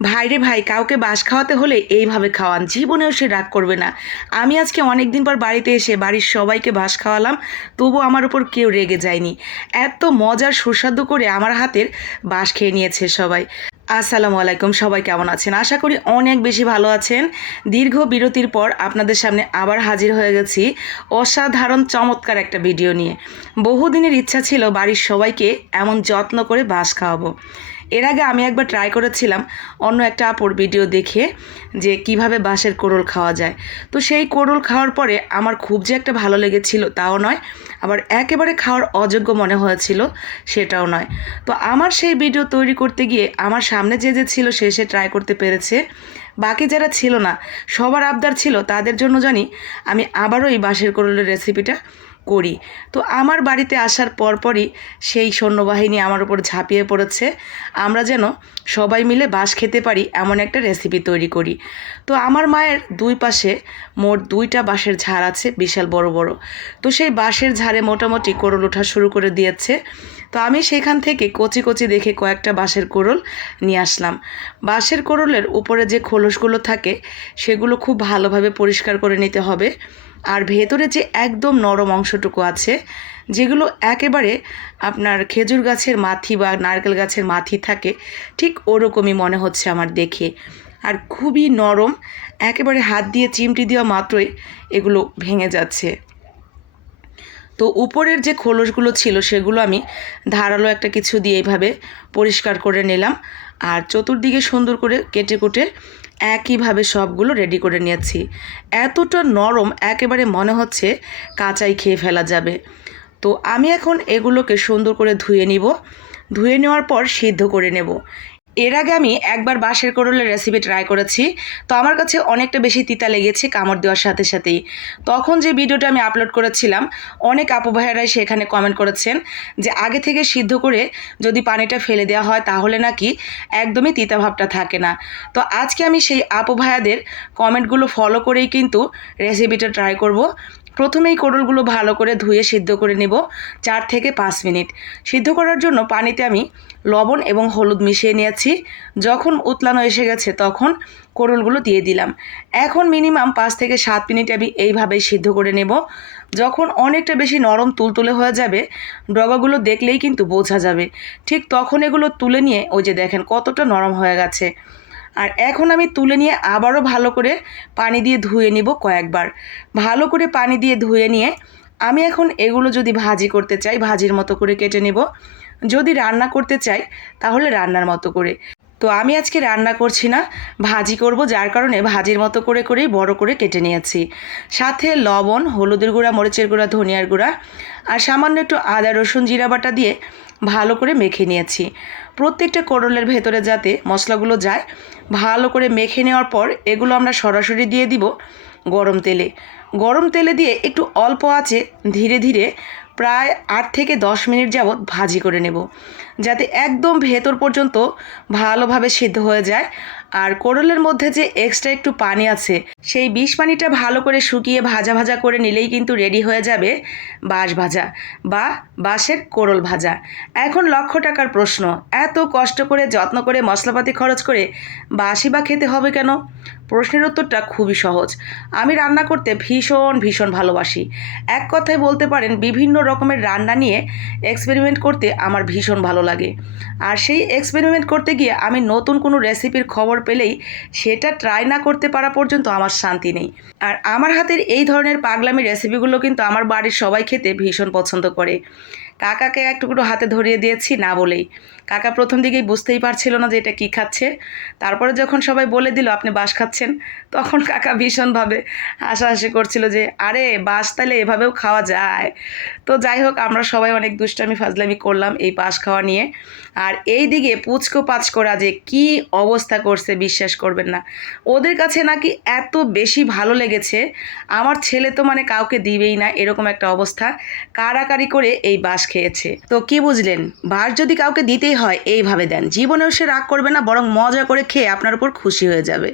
ভাইরে ভাই, কাউকে বাঁশ খাওয়াতে হলে এইভাবে খাওয়ান, জীবনেও সে রাগ করবে না। আমি আজকে অনেক দিন পর বাড়িতে এসে বাড়ির সবাইকে বাঁশ খাওয়ালাম, তবু আমার উপর কেউ রেগে যায়নি। এত মজার সুস্বাদু করে আমার হাতের বাঁশ খেয়ে নিয়েছে সবাই। আসসালামু আলাইকুম, সবাই কেমন আছেন? আশা করি অনেক বেশি ভালো আছেন। দীর্ঘ বিরতির পর আপনাদের সামনে আবার হাজির হয়ে গেছি অসাধারণ চমৎকার একটা ভিডিও নিয়ে। বহুদিনের ইচ্ছা ছিল বাড়ির সবাইকে এমন যত্ন করে বাঁশ খাওয়াবো। এর আগে আমি একবার ট্রাই করেছিলাম অন্য একটা আপুর ভিডিও দেখে যে কিভাবে বাঁশের কোড়ল খাওয়া যায়। তো সেই কোড়ল খাওয়ার পরে আমার খুব যে একটা ভালো লেগেছিল তাও নয়, আবার একেবারে খাওয়ার অযোগ্য মনে হয়েছিল সেটাও নয়। তো আমার সেই ভিডিও তৈরি করতে গিয়ে আমার সামনে যে ছিল সে ট্রাই করতে পেরেছে, বাকি যারা ছিল না সবার আবদার ছিল, তাদের জন্য জানি আমি আবারও এই বাঁশের কোড়লের রেসিপিটা করি। তো আমার বাড়িতে আসার পরপরই সেই সৈন্যবাহিনী আমার উপর ঝাঁপিয়ে পড়েছে, আমরা যেন সবাই মিলে বাঁশ খেতে পারি এমন একটা রেসিপি তৈরি করি। তো আমার মায়ের দুই পাশে মোট 2টা বাঁশের ঝাড় আছে, বিশাল বড় বড়। তো সেই বাঁশের ঝাড়ে মোটামুটি কোড়ল ওঠা শুরু করে দিয়েছে। তো আমি সেখান থেকে কচি কচি দেখে কয়েকটা বাঁশের কোড়ল নিয়ে আসলাম। বাঁশের কোড়লের উপরে যে খোলসগুলো থাকে সেগুলো খুব ভালোভাবে পরিষ্কার করে নিতে হবে। আর ভেতরে যে একদম নরম অংশটুকু আছে, যেগুলো একেবারে আপনার খেজুর গাছের মাথি বা নারকেল গাছের মাথি থাকে, ঠিক ওরকমই মনে হচ্ছে আমার দেখে। আর খুবই নরম, একেবারে হাত দিয়ে চিমটি দেওয়া মাত্রই এগুলো ভেঙে যাচ্ছে। তো উপরের যে খোলসগুলো ছিল সেগুলো আমি ধারালো একটা কিছু দিয়ে এইভাবে পরিষ্কার করে নিলাম। আর চতুর্দিকে সুন্দর করে কেটে কুটে একইভাবে সবগুলো রেডি করে নিয়েছি। এতটা নরম, একেবারে মনে হচ্ছে কাঁচাই খেয়ে ফেলা যাবে। তো আমি এখন এগুলোকে সুন্দর করে ধুয়ে নিব। ধুয়ে নেওয়ার পর সিদ্ধ করে নেব। এর আগে আমি একবার বাঁশের কোড়লের রেসিপি ট্রাই করেছি, তো আমার কাছে অনেকটা বেশি তিতা লেগেছে কামড় দেওয়ার সাথে সাথেই। তখন যে ভিডিওটা আমি আপলোড করেছিলাম, অনেক আপু ভাইয়ারাই সেখানে কমেন্ট করেছেন যে আগে থেকে সিদ্ধ করে যদি পানিটা ফেলে দেওয়া হয় তাহলে নাকি একদমই তিতা ভাবটা থাকে না। তো আজকে আমি সেই আপু ভাইয়াদের কমেন্টগুলো ফলো করেই কিন্তু রেসিপিটা ট্রাই করব। প্রথমেই কোড়লগুলো ভালো করে ধুয়ে সিদ্ধ করে নেব 4 থেকে 5 মিনিট। সিদ্ধ করার জন্য পানিতে আমি লবণ এবং হলুদ মিশিয়ে নিয়েছি। যখন উতলানো এসে গেছে তখন কোড়লগুলো দিয়ে দিলাম। এখন মিনিমাম 5 থেকে 7 মিনিট আমি এইভাবেই সিদ্ধ করে নেব। যখন অনেকটা বেশি নরম তুলতুলে হয়ে যাবে, ডগাগুলো দেখলেই কিন্তু বোঝা যাবে, ঠিক তখন এগুলো তুলে নিয়ে ওই যে দেখেন কতটা নরম হয়ে গেছে। আর এখন আমি তুলে নিয়ে আবারও ভালো করে পানি দিয়ে ধুয়ে নিব কয়েকবার। ভালো করে পানি দিয়ে ধুয়ে নিয়ে আমি এখন এগুলো যদি ভাজি করতে চাই ভাজির মতো করে কেটে নেব, যদি রান্না করতে চাই তাহলে রান্নার মতো করে। তো আমি আজকে রান্না করছি না, ভাজি করব, যার কারণে ভাজির মতো করে করেই বড় করে কেটে নিয়েছি। সাথে লবণ, হলুদের গুঁড়া, মরিচের গুঁড়া, ধনিয়ার গুঁড়া আর সামান্য একটু আদা রসুন জিরা বাটা দিয়ে ভালো করে মেখে নিয়েছি। প্রত্যেকটা কোড়লের ভেতরে যাতে মশলাগুলো যায়, ভালো করে মেখে নেওয়ার পর এগুলো আমরা সরাসরি দিয়ে দিব গরম তেলে। গরম তেলে দিয়ে একটু অল্প আঁচে ধীরে ধীরে প্রায় 8 থেকে 10 মিনিট যাবৎ ভাজি করে নেব, যাতে একদম ভেতর পর্যন্ত ভালোভাবে সিদ্ধ হয়ে যায়। আর কোড়লের মধ্যে যে এক্সট্রা একটু পানি আছে, সেই বিষ পানিটা ভালো করে শুকিয়ে ভাজা ভাজা করে নিলেই কিন্তু রেডি হয়ে যাবে বাঁশ ভাজা বা বাঁশের কোড়ল ভাজা। এখন লক্ষ টাকার প্রশ্ন, এত কষ্ট করে যত্ন করে মশলাপাতি খরচ করে বাঁশই বা খেতে হবে কেন? প্রশ্নের উত্তরটা খুবই সহজ। আমি রান্না করতে ভীষণ ভীষণ ভালোবাসি। এক কথায় বলতে পারেন বিভিন্ন রকমের রান্না নিয়ে এক্সপেরিমেন্ট করতে আমার ভীষণ ভালো লাগে। আর সেই এক্সপেরিমেন্ট করতে গিয়ে আমি নতুন কোনো রেসিপির খবর পেলেই সেটা ট্রাই না করতে পারা পর্যন্ত আমার শান্তি নেই। আর আমার হাতের এই ধরনের পাগলামি রেসিপিগুলো কিন্তু আমার বাড়ির সবাই খেতে ভীষণ পছন্দ করে। কাকাকে এক টুকরো হাতে ধরিয়ে দিয়েছি না বলেই। কাকা প্রথম দিকেই বুঝতেই পারছিল না যে এটা কী খাচ্ছে। তারপরে যখন সবাই বলে দিল আপনি বাঁশ খাচ্ছেন, তখন কাকা ভীষণভাবে হাসাহাসি করছিল যে আরে বাঁশ তাহলে এভাবেও খাওয়া যায়। তো যাই হোক, আমরা সবাই অনেক দুষ্টামি ফাজলামি করলাম এই বাঁশ খাওয়া নিয়ে। আর এই দিকে পুচকো পাচকোরা যে কি অবস্থা করছে বিশ্বাস করবেন না। ওদের কাছে নাকি এত বেশি ভালো লেগেছে, আমার ছেলে তো মানে কাউকে দিবেই না এরকম একটা অবস্থা, কাড়াকাড়ি করে এই বাঁশ খেয়েছে। তো কি বুঝলেন, বাঁশ যদি কাউকে দিতেই হয় এইভাবে দেন, জীবনেও সে রাগ করবে না, বরং মজা করে খেয়ে আপনার উপর খুশি হয়ে যাবে।